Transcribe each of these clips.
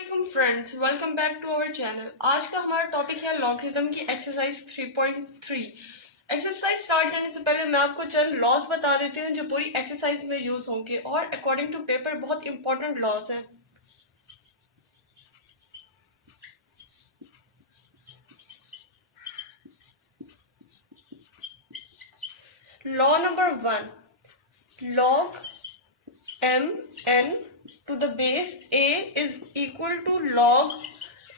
वालेकुम friends, welcome back to our channel. आज का हमारा टॉपिक है लॉगरिथम की एक्सरसाइज 3.3। एक्सरसाइज स्टार्ट करने से पहले मैं आपको चंद लॉज बता देती हूँ जो पूरी एक्सरसाइज में यूज होंगे और अकॉर्डिंग टू पेपर बहुत इंपॉर्टेंट लॉज हैं। Law number 1, log mn to the base a is equal to log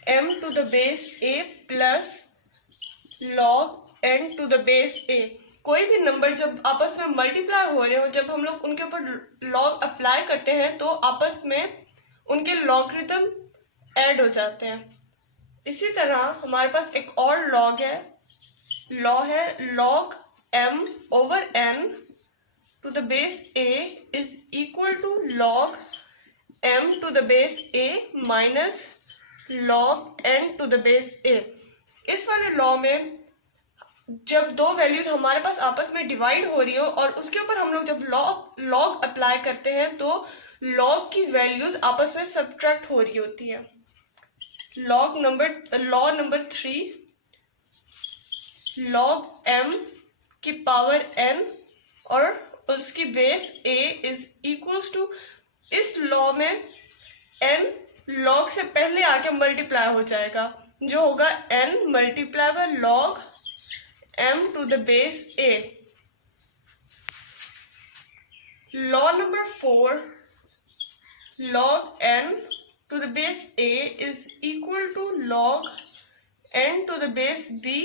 m to the base a plus log n to the base a। कोई भी number जब आपस में multiply हो रहे हो, जब हम लोग उनके ऊपर लॉग अप्लाई करते हैं तो आपस में उनके लॉगरिथम ऐड हो जाते हैं। इसी तरह हमारे पास एक और लॉग है, log m over n to the base a is equal to log m to the base a minus log n to the base a। इस वाले लॉ में जब दो वैल्यूज हमारे पास आपस में डिवाइड हो रही हो और उसके ऊपर हम लोग जब लॉग अप्लाई करते हैं तो लॉग की वैल्यूज आपस में सब्ट्रैक्ट हो रही होती है। लॉ नंबर 3, log m की पावर n और उसकी base a is equals to, इस लॉ में n log से पहले आके मल्टीप्लाई हो जाएगा जो होगा n multiply by log m to the base a। Law number 4, log n to the base a is equal to log n to the base b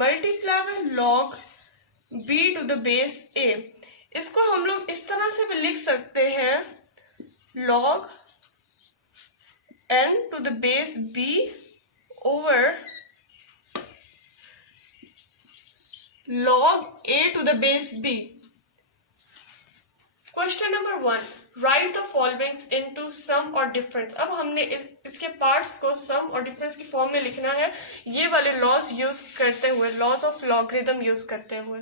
multiply by log b to the base a। इसको हम लोग इस तरह से भी लिख सकते हैं, log n to the base b over log a to the base b। Question number 1, write the followings into sum और डिफरेंस। अब हमने इसके पार्ट्स को सम और डिफरेंस की फॉर्म में लिखना है, ये वाले लॉज यूज करते हुए, लॉज ऑफ लॉगरिथम यूज करते हुए।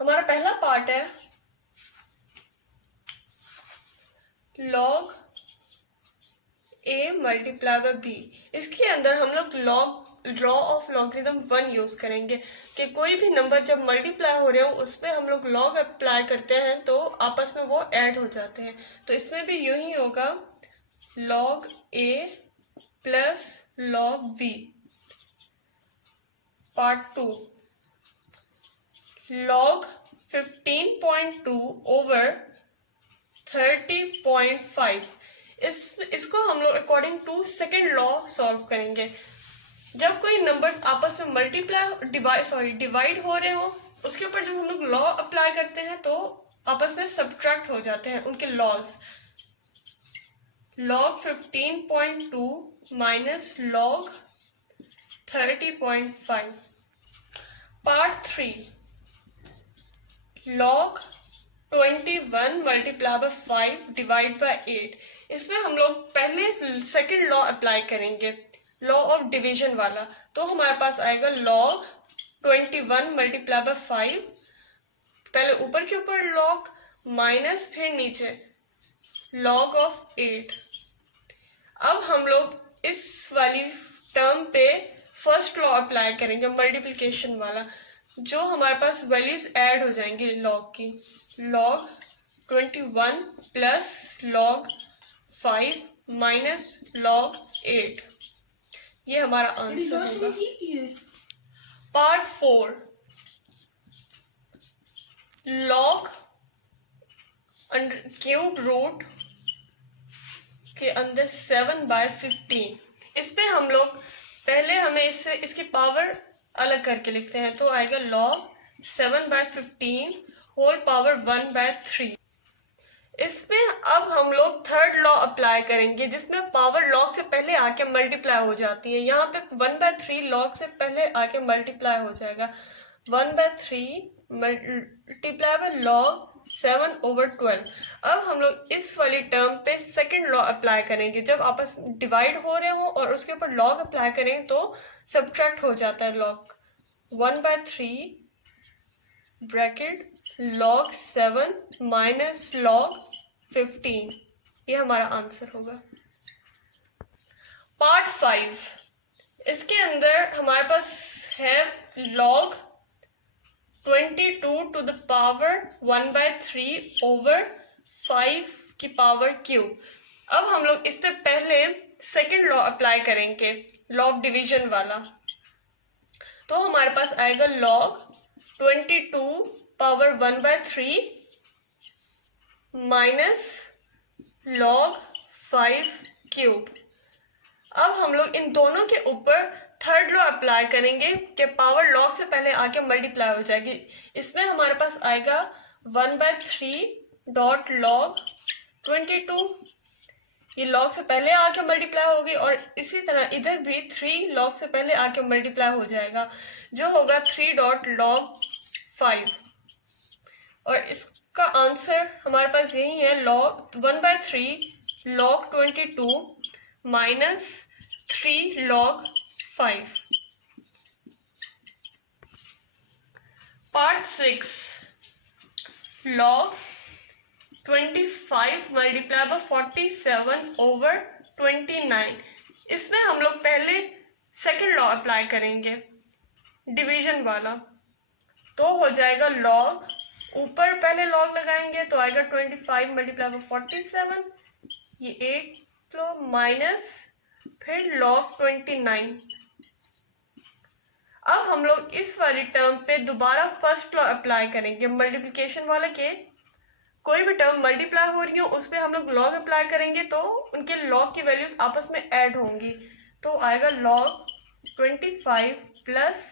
हमारा पहला पार्ट है log a multiply by b। इसके अंदर हम लोग लॉ ऑफ लॉगरिथम 1 यूज करेंगे कि कोई भी नंबर जब मल्टीप्लाई हो रहे हो उस पर हम लोग लॉग अप्लाई करते हैं तो आपस में वो ऐड हो जाते हैं। तो इसमें भी यूं ही होगा, log a plus log b। Part 2, log 15.2 over 30.5। इसको हम लोग according to second law solve करेंगे। जब कोई नंबर्स आपस में डिवाइड हो रहे हो उसके ऊपर जब हम लोग लॉ अप्लाई करते हैं तो आपस में सब्ट्रैक्ट हो जाते हैं उनके laws. log 15.2 minus log 30.5। Part 3, log 21 multiply by 5 divide by 8। इसमें हम लोग पहले सेकेंड लॉ अप्लाई करेंगे, लॉ ऑफ डिवीजन वाला। तो हमारे पास आएगा log 21 मल्टीप्लाई बाय 5, पहले ऊपर के ऊपर log माइनस फिर नीचे log ऑफ 8। अब हम लोग इस वाली टर्म पे फर्स्ट लॉ अप्लाई करेंगे, मल्टीप्लिकेशन वाला, जो हमारे पास वैल्यूज ऐड हो जाएंगी log की। log 21 plus log 5 minus log 8, ये हमारा आंसर होगा। पार्ट 4, log क्यूब रूट के अंदर 7/15। इस पे हम लोग पहले हमें इसकी पावर अलग करके लिखते हैं तो आएगा log 7/15 होल पावर 1/3। इसमें अब हम लोग थर्ड लॉ अप्लाई करेंगे जिसमें पावर लॉग से पहले आके मल्टीप्लाई हो जाती है। यहाँ पे 1/3 लॉग से पहले आके मल्टीप्लाई हो जाएगा, 1/3 मल्टीप्लाई बाय log 7/12। अब हम लोग इस वाली टर्म पे सेकंड लॉ अप्लाई करेंगे, जब आपस डिवाइड हो रहे हो और उसके ऊपर लॉग अप्लाई करें तो सब्ट्रैक्ट हो जाता है log. 1/3 bracket log 7 minus log 15, ये हमारा आंसर होगा। पार्ट 5, इसके अंदर हमारे पास है log 22 to the power 1/3 over 5 की पावर क्यूब। अब हम लोग इस पे पहले सेकंड लॉ अप्लाई करेंगे, लॉ ऑफ डिवीजन वाला। तो हमारे पास आएगा log 22 power 1/3 minus log 5 cube. अब हम लोग इन दोनों के ऊपर थर्ड लॉ अप्लाई करेंगे कि पावर लॉग से पहले आके मल्टीप्लाई हो जाएगी। इसमें हमारे पास आएगा 1/3 डॉट log 22, ये लॉग से पहले आके मल्टीप्लाई होगी, और इसी तरह इधर भी 3 लॉग से पहले आके मल्टीप्लाई हो जाएगा, जो होगा 3 डॉट log 5। और इसका आंसर हमारे पास यही है, log 1/3 log 22 minus 3 log 5। Part 6, log 25 multiply by 47 over 29। इसमें हम लोग पहले सेकंड लॉ अप्लाई करेंगे, डिवीजन वाला। तो हो जाएगा log, ऊपर पहले log लगाएंगे तो आएगा 25 मल्टीप्लाई बाय 47, ये 8 लॉ माइनस फिर log 29। अब हम लोग इस वाली टर्म पे दोबारा फर्स्ट लॉ अप्लाई करेंगे, मल्टीप्लिकेशन वाला के कोई भी टर्म मल्टीप्लाई हो रही हो उस पर हम लोग लॉग अप्लाई करेंगे तो उनके लॉग की वैल्यूज आपस में ऐड होंगी। तो आएगा log 25 plus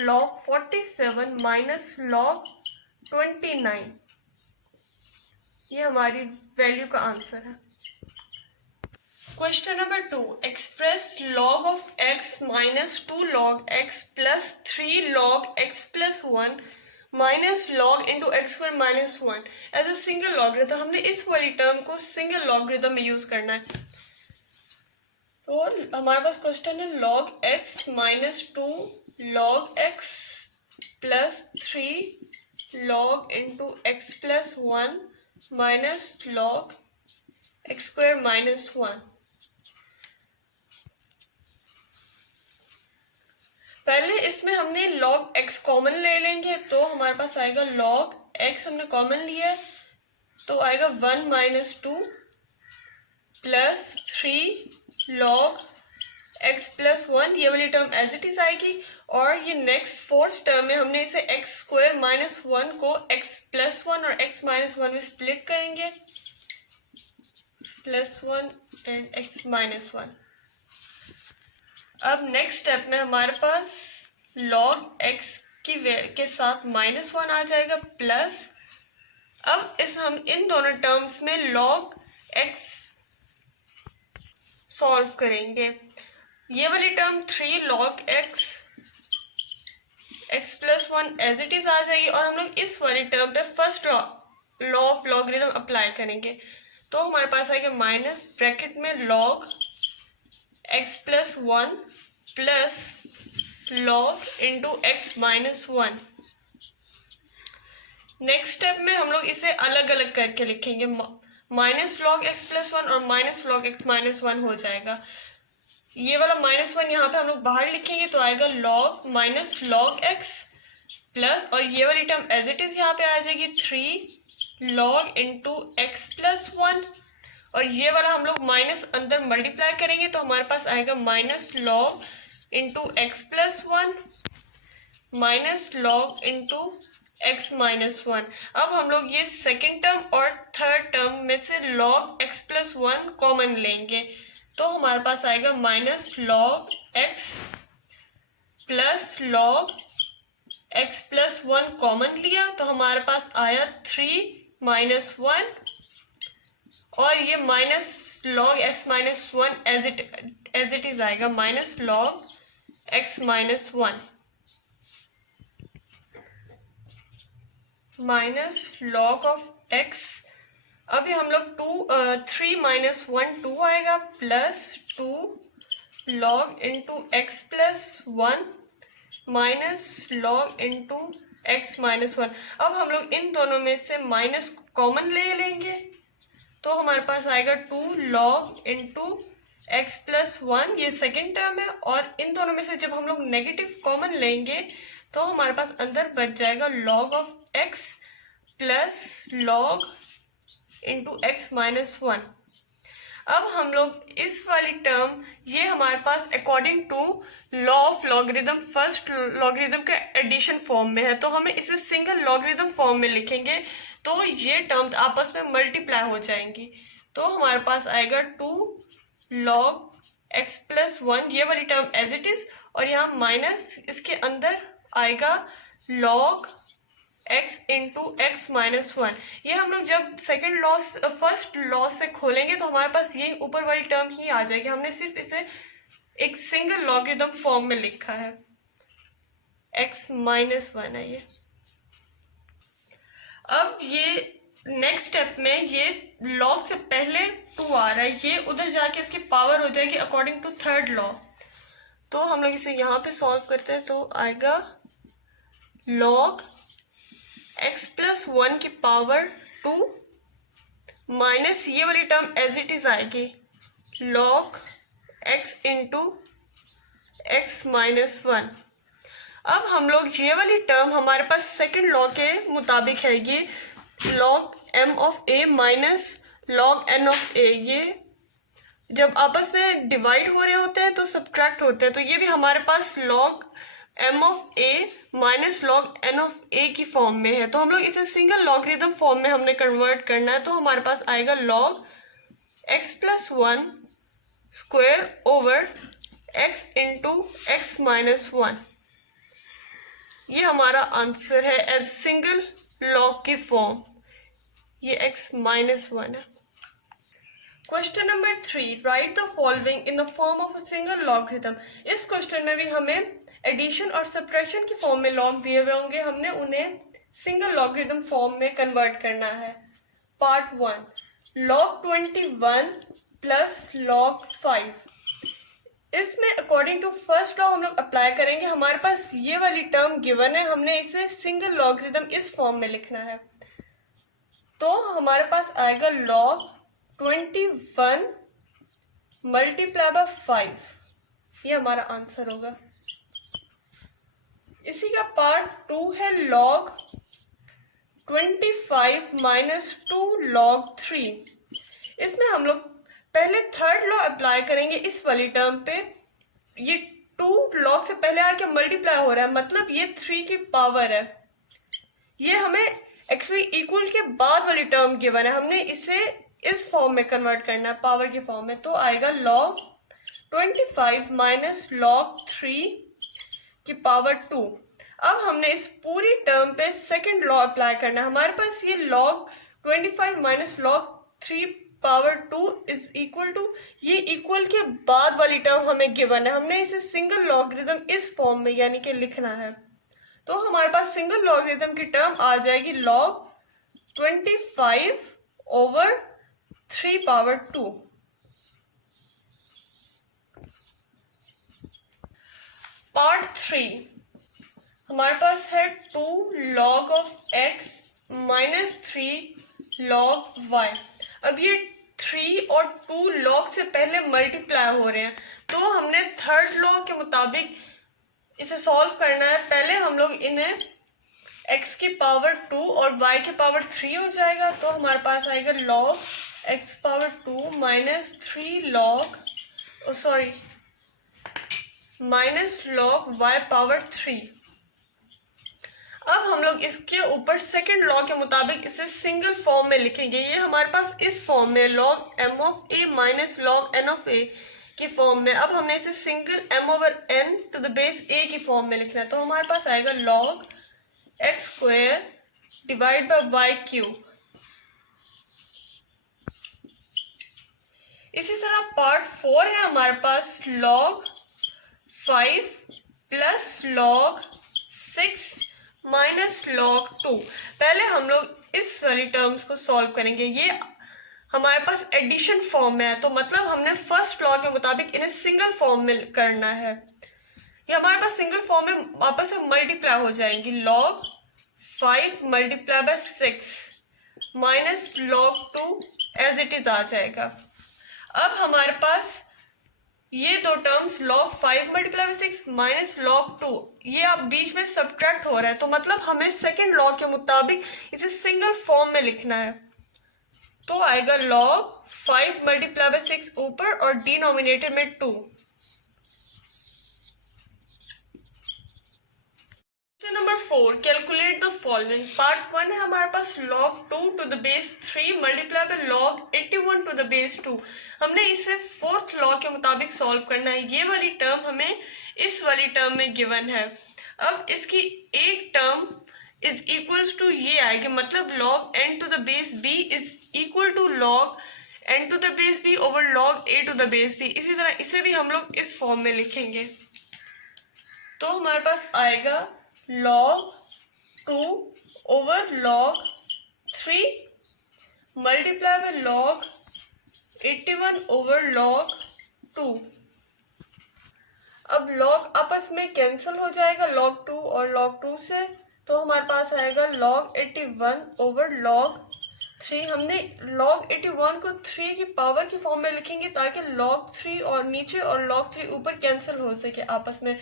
log 47 minus log 29। ये हमारी वैल्यू का आंसर है। Question number 2, express log of x minus 2 log x plus 3 log x plus 1 minus log into x square minus 1 as a single logarithm. हमने इस वाली टर्म को single logarithm में use करना है। तो हमारे पास क्वेश्चन है log x minus 2 log x plus 3 log into x plus 1 minus log x square minus 1। पहले इसमें हमने log x कॉमन ले लेंगे, तो हमारे पास आएगा log x हमने कॉमन लिया है तो आएगा 1 minus 2 plus 3 log x plus 1, ये वाली टर्म एज इट इज आएगी। और ये नेक्स्ट फोर्थ टर्म में हमने इसे एक्स स्क्वायर माइनस 1 को x प्लस 1 और x माइनस 1 में स्प्लिट करेंगे, प्लस 1 एंड x माइनस 1। अब नेक्स्ट स्टेप में हमारे पास log x के साथ माइनस 1 आ जाएगा प्लस, अब हम इन दोनों टर्म्स में log x सॉल्व करेंगे। ये वाली term 3 log x plus 1 as it is आ जाएगी, और हम लोग इस वाली टर्म पे first law of logarithm apply करेंगे। तो हमारे पास आएगा माइनस ब्रैकेट में log x plus 1 plus log into x minus 1। Next step में हम लोग इसे अलग अलग करके लिखेंगे, माइनस log x प्लस 1 और माइनस log x माइनस 1 हो जाएगा। ये वाला माइनस 1 यहाँ पे हम लोग बाहर लिखेंगे तो आएगा log minus log x plus, और ये वाली टर्म एज इट इज यहाँ पे आ जाएगी 3 log इंटू एक्स प्लस 1, और ये वाला हम लोग माइनस अंदर मल्टीप्लाई करेंगे तो हमारे पास आएगा minus log into x plus 1 minus log into x minus 1। अब हम लोग ये सेकेंड टर्म और थर्ड टर्म में से log x प्लस 1 कॉमन लेंगे, तो हमारे पास आएगा minus log x plus log x plus 1 common लिया तो हमारे पास आया 3 माइनस 1, और ये minus log x minus 1 as it is आएगा minus log x minus 1 minus log of x। अभी हम लोग 3 माइनस 1 2 आएगा plus 2 log into x plus 1 minus log into x minus 1। अब हम लोग इन दोनों में से माइनस कॉमन ले लेंगे तो हमारे पास आएगा 2 log इंटू x प्लस 1 ये सेकेंड टर्म है, और इन दोनों में से जब हम लोग नेगेटिव कॉमन लेंगे तो हमारे पास अंदर बच जाएगा log of x plus log into x minus 1। अब हम लोग इस वाली टर्म, ये हमारे पास according to law of logarithm first logarithm का एडिशन फॉर्म में है, तो हमें इसे सिंगल लॉगरिदम फॉर्म में लिखेंगे तो ये टर्म आपस में मल्टीप्लाई हो जाएंगी। तो हमारे पास आएगा 2 log x प्लस 1, ये वाली टर्म एज इट इज, और यहाँ माइनस इसके अंदर आएगा log x into x minus 1। ये हम लोग जब सेकेंड लॉ फर्स्ट लॉ से खोलेंगे तो हमारे पास ये ऊपर वाली टर्म ही आ जाएगी। हमने सिर्फ इसे एक सिंगल लॉगरिदम फॉर्म में लिखा है, x माइनस 1 है ये। अब ये नेक्स्ट स्टेप में ये लॉग से पहले 2 आ रहा है, ये उधर जाके उसकी पावर हो जाएगी अकॉर्डिंग टू थर्ड लॉ। तो हम लोग इसे यहाँ पे सॉल्व करते हैं तो आएगा log x प्लस 1 की पावर 2 माइनस ये वाली टर्म एज इट इज आएगी log x into x minus 1। अब हम लोग ये वाली टर्म हमारे पास सेकंड लॉ के मुताबिक है, ये log m of a minus log n of a, ये जब आपस में डिवाइड हो रहे होते हैं तो सब्ट्रैक्ट होते हैं, तो ये भी हमारे पास log m of a minus log n of a की फॉर्म में है। तो हम लोग इसे सिंगल लॉगरिदम फॉर्म में हमने कन्वर्ट करना है, तो हमारे पास आएगा log x plus 1 square over x into x minus 1। ये हमारा आंसर है एज सिंगल लॉग की फॉर्म, ये x माइनस 1 है। Question number 3, right the following in the form of a single logarithm. इस क्वेश्चन में भी हमें एडिशन और सब्ट्रैक्शन की फॉर्म में लॉग दिए हुए होंगे, हमने उन्हें सिंगल लॉगरिदम फॉर्म में कन्वर्ट करना है। Part 1, log 21 plus log 5। इसमें अकॉर्डिंग टू फर्स्ट लॉ हम लोग अप्लाई करेंगे। हमारे पास ये वाली टर्म गिवन है, हमने इसे सिंगल लॉगरिदम इस फॉर्म में लिखना है। तो हमारे पास आएगा log 21 मल्टीप्लाई बाय 5, ये हमारा आंसर होगा। इसी का पार्ट 2 है log 25 माइनस 2 log 3। इसमें हम लोग पहले थर्ड लॉ अप्लाई करेंगे इस वाली टर्म पे। ये 2 log से पहले आके मल्टीप्लाई हो रहा है, मतलब ये 3 की पावर है। ये हमें एक्चुअली इक्वल के बाद वाली टर्म गिवन है, हमने इसे इस फॉर्म में कन्वर्ट करना है, पावर की फॉर्म में। तो आएगा log 25 माइनस log 3 की पावर 2। अब हमने इस पूरी टर्म पे सेकंड लॉ अप्लाई करना है। हमारे पास ये log 25 minus log 3 power 2 is equal to, ये इक्वल के बाद वाली टर्म हमें गिवन है, हमने इसे सिंगल लॉगरिदम इस फॉर्म में यानी कि लिखना है। तो हमारे पास सिंगल लॉगरिदम की टर्म आ जाएगी log 25 ओवर 3 पावर 2। पार्ट 3 हमारे पास है 2 log of x minus 3 log y। अब ये 3 और 2 log से पहले मल्टीप्लाई हो रहे हैं, तो हमने थर्ड लॉ के मुताबिक इसे सॉल्व करना है। पहले हम लोग इन्हें x की पावर 2 और y की पावर 3 हो जाएगा, तो हमारे पास आएगा log x power 2 minus 3 log minus log y power 3। अब हम लोग इसके ऊपर सेकंड लॉ के मुताबिक इसे सिंगल फॉर्म में लिखेंगे। ये हमारे पास इस फॉर्म में log m of a minus log n of a की फॉर्म में। अब हमने इसे single m over n to the base a की फॉर्म में लिखना है, तो हमारे पास आएगा log x square divide by y cube. इसी तरह पार्ट 4 है हमारे पास log 5 plus log 6 minus log 2। पहले हम लोग इस वाली टर्म्स को सॉल्व करेंगे। ये हमारे पास एडिशन फॉर्म में है, तो मतलब हमने फर्स्ट लॉ के मुताबिक इन्हें सिंगल फॉर्म में करना है। ये हमारे पास सिंगल फॉर्म में वापस में मल्टीप्लाई हो जाएंगी। log 5 multiply by 6 minus log 2 as it is आ जाएगा। अब हमारे पास ये दो terms log 5 multiply by 6 minus log 2, ये आप बीच में सब्ट्रैक्ट हो रहा है, तो मतलब हमें सेकेंड लॉ के मुताबिक इसे सिंगल फॉर्म में लिखना है। तो आएगा log 5 मल्टीप्लाई बाई 6 ऊपर और डिनोमिनेटर में 2। Number 4, calculate the following. Part 1 है हमारे पास log 2 to the base 3 multiply by log 81 to the base 2। हमने इसे फोर्थ लॉ के मुताबिक सॉल्व करना है। ये वाली टर्म हमें इस वाली टर्म में गिवन है। अब इसकी एक टर्म इज इक्वल टू ये आएगी, मतलब log n to the base b is equal to log n to the base b over log a to the base b। इसी तरह इसे भी हम लोग इस फॉर्म में लिखेंगे। तो हमारे पास आएगा log 2 over log 3 multiply by log 81 over log 2। अब log आपस में कैंसिल हो जाएगा log 2 और log 2 से, तो हमारे पास आएगा log 81 ओवर log 3। हमने log 81 को 3 की पावर की फॉर्म में लिखेंगे ताकि log 3 और नीचे और log 3 ऊपर कैंसिल हो सके आपस में।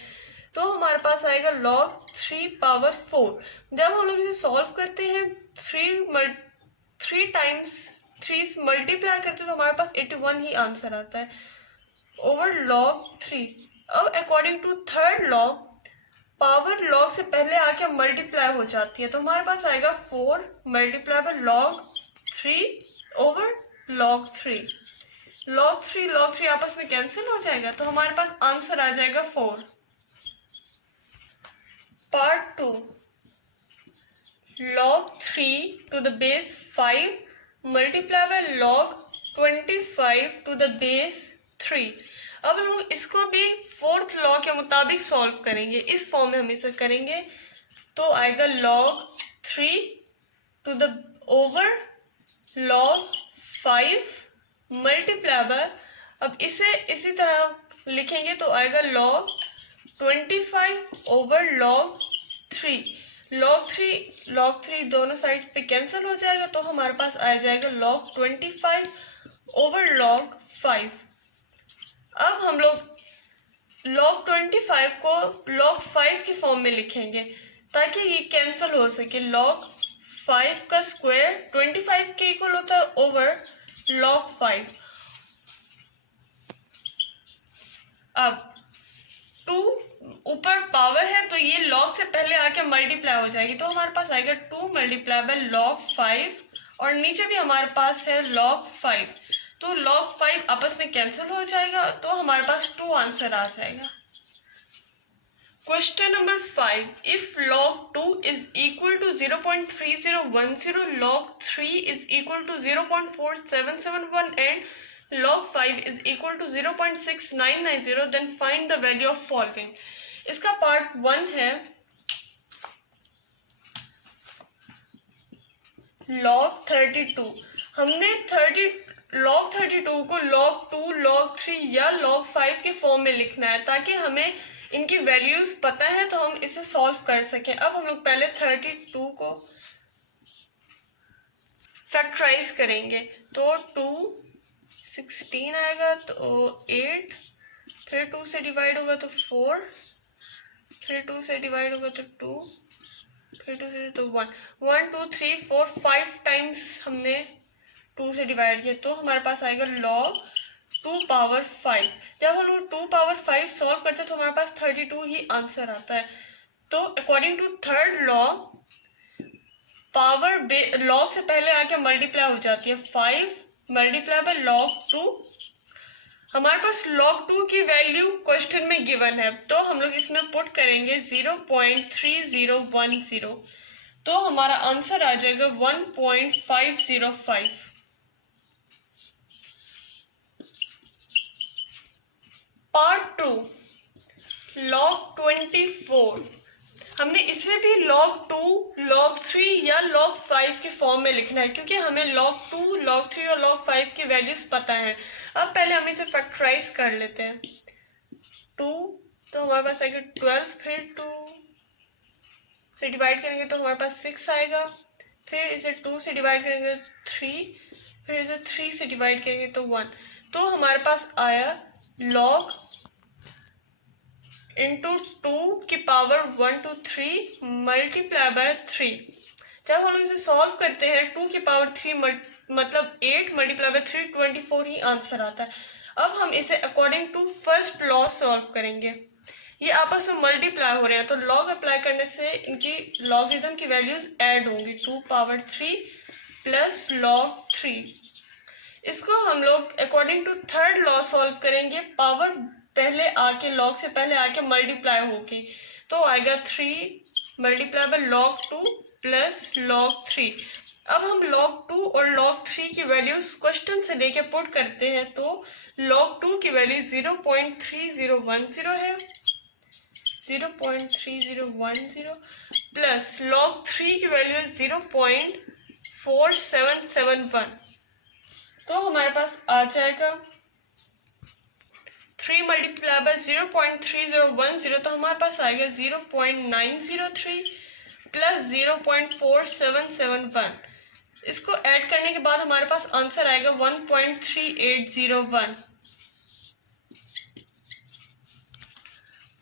तो हमारे पास आएगा log 3 पावर 4। जब हम लोग इसे सॉल्व करते हैं 3 टाइम्स 3 मल्टीप्लाई करते हैं तो हमारे पास 81 ही आंसर आता है ओवर log 3। अब according to third law power log से पहले आके मल्टीप्लाई हो जाती है, तो हमारे पास आएगा 4 multiply by log 3 over log 3। log 3 आपस में कैंसिल हो जाएगा, तो हमारे पास आंसर आ जाएगा 4। Part 2, log 3 to the base 5 multiply by log 25 to the base 3। अब हम लोग इसको भी फोर्थ लॉ के मुताबिक सॉल्व करेंगे। इस फॉर्म में हम इसे करेंगे तो आएगा log 3 to the over log 5 multiply by, अब इसे इसी तरह लिखेंगे तो आएगा log 25 ओवर log 3। log 3 दोनों साइड पे कैंसिल हो जाएगा, तो हमारे पास आ जाएगा log 25 ओवर log 5। अब हम लोग log 25 को log 5 की फॉर्म में लिखेंगे ताकि ये कैंसिल हो सके। log 5 का स्क्वायर 25 के इक्वल होता है ओवर log 5। अब 2 ऊपर पावर है तो ये log से पहले आके मल्टीप्लाई हो जाएगी, तो हमारे पास आएगा 2 मल्टीप्लाई बाय log 5 और नीचे भी हमारे पास है log 5, तो log 5 आपस में कैंसिल हो जाएगा, तो हमारे पास 2 आंसर आ जाएगा। Question number 5, if log 2 is equal to 0.3010, log 3 is equal to 0.4771 and log 5 is equal to 0.6990, then find the value of following। इसका पार्ट 1 है log 32। हमने log 32 को log 2, log 3 या log 5 के फॉर्म में लिखना है ताकि हमें इनकी वैल्यूज पता है तो हम इसे सॉल्व कर सकें। अब हम लोग पहले 32 को फैक्टराइज करेंगे, तो 2 16 आएगा तो 8, फिर 2 से डिवाइड होगा तो 4, फिर 2 से डिवाइड होगा तो 2, फिर 2 से तो 1 2 3 4 5 टाइम्स हमने 2 से डिवाइड किया, तो हमारे पास आएगा log 2 पावर 5। जब हम लोग 2 पावर 5 सॉल्व करते हैं तो हमारे पास 32 ही आंसर आता है। तो according to third law power log से पहले आके मल्टीप्लाई हो जाती है। 5 मल्टीप्लाई बाय log 2, हमारे पास log 2 की वैल्यू क्वेश्चन में गिवन है, तो हम लोग इसमें पुट करेंगे 0.3010, तो हमारा आंसर आ जाएगा 1.505। Part 2, log 24। हमने इसे भी log 2, log 3 या log 5 के फॉर्म में लिखना है क्योंकि हमें log 2, log 3 और log 5 की वैल्यूज पता है। अब पहले हम इसे फैक्टराइज कर लेते हैं। 2 तो हमारे पास आएगा 12, फिर 2 से डिवाइड करेंगे तो हमारे पास 6 आएगा, फिर इसे 2 से डिवाइड करेंगे तो 3, फिर इसे 3 से डिवाइड करेंगे तो 1, तो हमारे पास आया log इंटू 2 की पावर 1 to 3 मल्टीप्लाई बाय 3। जब हम इसे सॉल्व करते हैं 2 की पावर 3 मतलब 8 मल्टीप्लाई बाय 3 24 ही आंसर आता है। अब हम इसे according to first law solve करेंगे। ये आपस में मल्टीप्लाई हो रहे हैं तो लॉग अप्लाई करने से इनकी लॉगरिथम की वैल्यूज ऐड होंगी 2 पावर 3 प्लस लॉग 3। इसको हम लोग according to third law solve करेंगे, पावर पहले आके लॉग से पहले आके मल्टीप्लाई होके, तो आएगा 3 multiply by log 2 plus log 3। अब हम log 2 और log 3 की वैल्यूज क्वेश्चन से लेके पुट करते हैं तो log 2 की वैल्यू 0.3010 है, 0.3010 प्लस log 3 की वैल्यू है 0.4771। तो हमारे पास आ जाएगा 3 मल्टीप्लाई बाय 0.3010 तो हमारे पास आएगा 0.903 प्लस 0.4771। इसको ऐड करने के बाद हमारे पास आंसर आएगा 1.3801।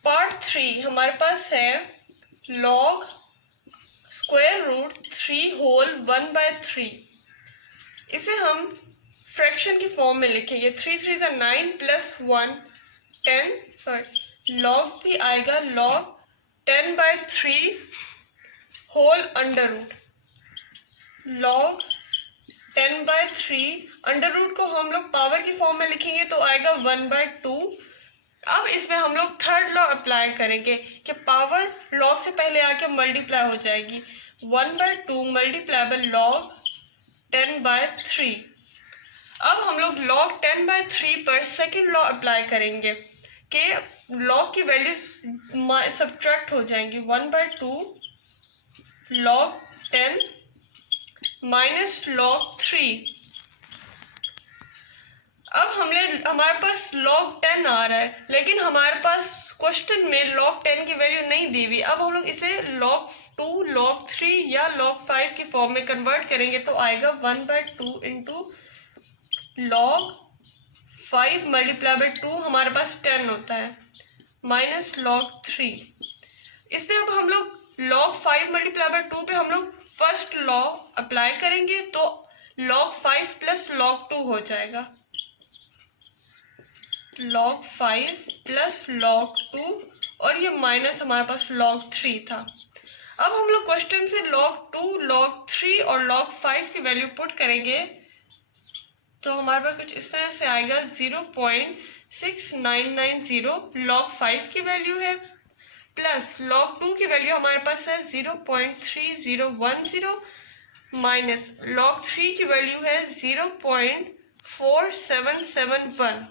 पार्ट 3 हमारे पास है log स्क्वायर रूट 3 होल 1/3। इसे हम फ्रैक्शन की फॉर्म में लिखेंगे। 3 3 is 9 प्लस 1 10 log भी आएगा log 10/3 whole under root. log 10/3 under root को हम लोग पावर की फॉर्म में लिखेंगे तो आएगा 1/2। अब इसमें हम लोग थर्ड लॉ अप्लाई करेंगे कि पावर log से पहले आके मल्टीप्लाई हो जाएगी 1/2 मल्टीप्लाई बाय log 10/3। अब हम लोग log 10/3 पर सेकेंड लॉ अप्लाई करेंगे कि log की वैल्यू सब्ट्रैक्ट हो जाएंगी 1/2 log 10 माइनस log 3। अब हमारे पास log 10 आ रहा है लेकिन हमारे पास क्वेश्चन में log 10 की वैल्यू नहीं दी हुई। अब हम लोग इसे log 2 log 3 या log 5 की फॉर्म में कन्वर्ट करेंगे तो आएगा 1/2 इंटू log 5 मल्टीप्लाई बाय 2 हमारे पास 10 होता है माइनस log 3। इस पे अब हम लोग log 5 मल्टीप्लाई बाय 2 पे हम लोग फर्स्ट लॉ अप्लाई करेंगे तो log 5 प्लस log 2 हो जाएगा, log 5 प्लस log 2 और ये माइनस हमारे पास log 3 था। अब हम लोग क्वेश्चन से log 2 log 3 और log 5 की वैल्यू पुट करेंगे तो हमारे पास कुछ इस तरह से आएगा 0.6990 log 5 की वैल्यू है प्लस log 2 की वैल्यू हमारे पास है 0.3010 माइनस log 3 की वैल्यू है 0.4771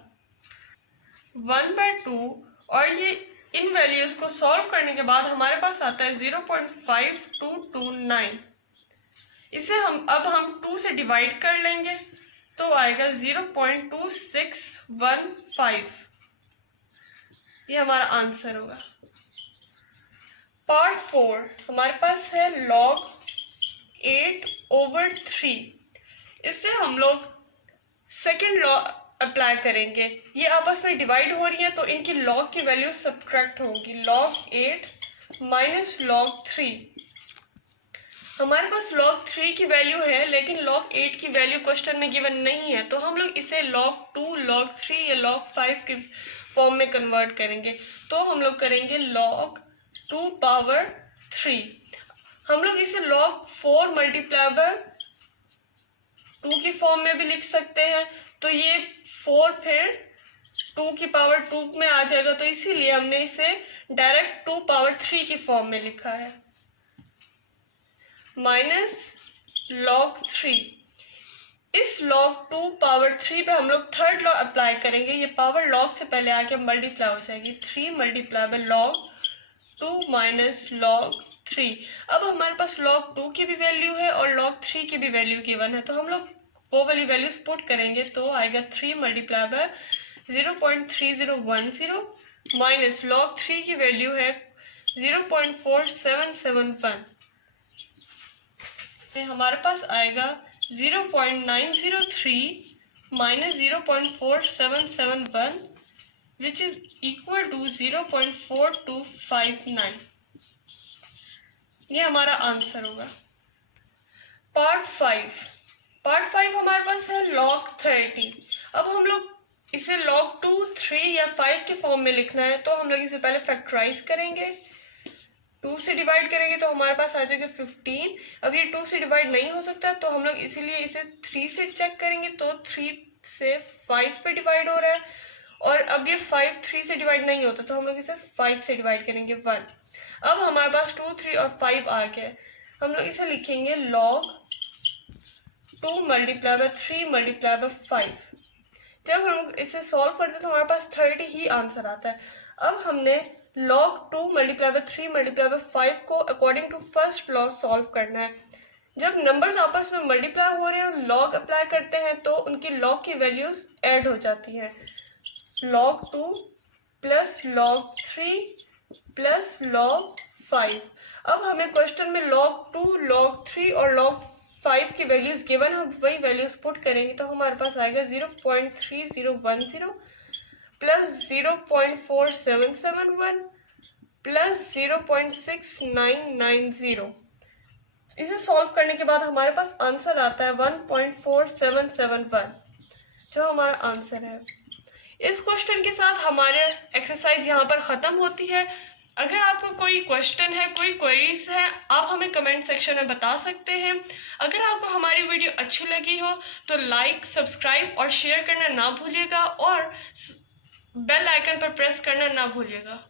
1/2 और ये इन वैल्यूज को सॉल्व करने के बाद हमारे पास आता है 0.5229। इसे हम 2 से डिवाइड कर लेंगे तो आएगा 0.2615। ये हमारा आंसर होगा। पार्ट 4 हमारे पास है log 8/3। इसमें हम लोग सेकेंड लॉ अप्लाई करेंगे। ये आपस में डिवाइड हो रही है तो इनकी log की वैल्यू सब्ट्रैक्ट होगी, log 8 माइनस log 3। हमारे पास log 3 की वैल्यू है लेकिन log 8 की वैल्यू क्वेश्चन में गिवन नहीं है तो हम लोग इसे log 2 log 3 या log 5 की फॉर्म में कन्वर्ट करेंगे तो हम लोग करेंगे log 2 पावर 3। हम लोग इसे log 4 मल्टीप्लाई बाय 2 की फॉर्म में भी लिख सकते हैं तो ये 4 फिर 2 की पावर 2 में आ जाएगा तो इसीलिए हमने इसे डायरेक्ट 2 पावर 3 की फॉर्म में लिखा है माइनस log 3। इस log 2 पावर 3 पे हम लोग थर्ड लॉ अप्लाई करेंगे। ये पावर log से पहले आके मल्टीप्लाई हो जाएगी 3 multiply by log 2 minus log 3। अब हमारे पास log 2 की भी वैल्यू है और log 3 की भी वैल्यू गिवन है तो हम लोग वो वाली वैल्यूज पुट करेंगे तो आएगा 3 मल्टीप्लाई बाय 0.3010 माइनस log 3 की वैल्यू है 0.4771। हमारे पास आएगा 0.903 minus 0.4771 which is equal to 0.4259। ये हमारा आंसर होगा। पार्ट 5 हमारे पास है log 30। अब हम लोग इसे log 2, 3 या 5 के फॉर्म में लिखना है, तो हम लोग इसे पहले फैक्टराइज करेंगे। 2 से डिवाइड करेंगे तो हमारे पास आ जाएगा 15। अब ये 2 से डिवाइड नहीं हो सकता, तो हम लोग इसीलिए इसे 3 से चेक करेंगे, तो 3 से 5 पे डिवाइड हो रहा है। और अब ये 5 3 से डिवाइड नहीं होता, तो हम लोग इसे 5 से डिवाइड करेंगे 1। अब हमारे पास 2, 3 और 5 आ गया। हम लोग इसे लिखेंगे log 2 multiply by 3 multiply by 5। जब हम इसे सॉल्व करते हैं तो हमारे पास 30 ही आंसर आता है। अब हमने log 2 multiply by 3 multiply by 5 को according to first law solve करना है। जब नंबर्स आपस में मल्टीप्लाई हो रहे हैं, लॉग अप्लाई करते हैं, तो उनकी लॉग की वैल्यूज ऐड हो जाती हैं। log 2 plus log 3 plus log 5। अब हमें क्वेश्चन में log 2, log 3 और log 5 की वैल्यूज गिवन, हम वही वैल्यूज पुट करेंगे तो हमारे पास आएगा 0.3010 प्लस 0.4771 प्लस 0.6990। इसे सॉल्व करने के बाद हमारे पास आंसर आता है 1.4771, जो हमारा आंसर है। इस क्वेश्चन के साथ हमारे एक्सरसाइज यहाँ पर ख़त्म होती है। अगर आपको कोई क्वेश्चन है, कोई क्वेरीज है, आप हमें कमेंट सेक्शन में बता सकते हैं। अगर आपको हमारी वीडियो अच्छी लगी हो तो लाइक, सब्सक्राइब और शेयर करना ना भूलिएगा और बेल आइकन पर प्रेस करना ना भूलिएगा।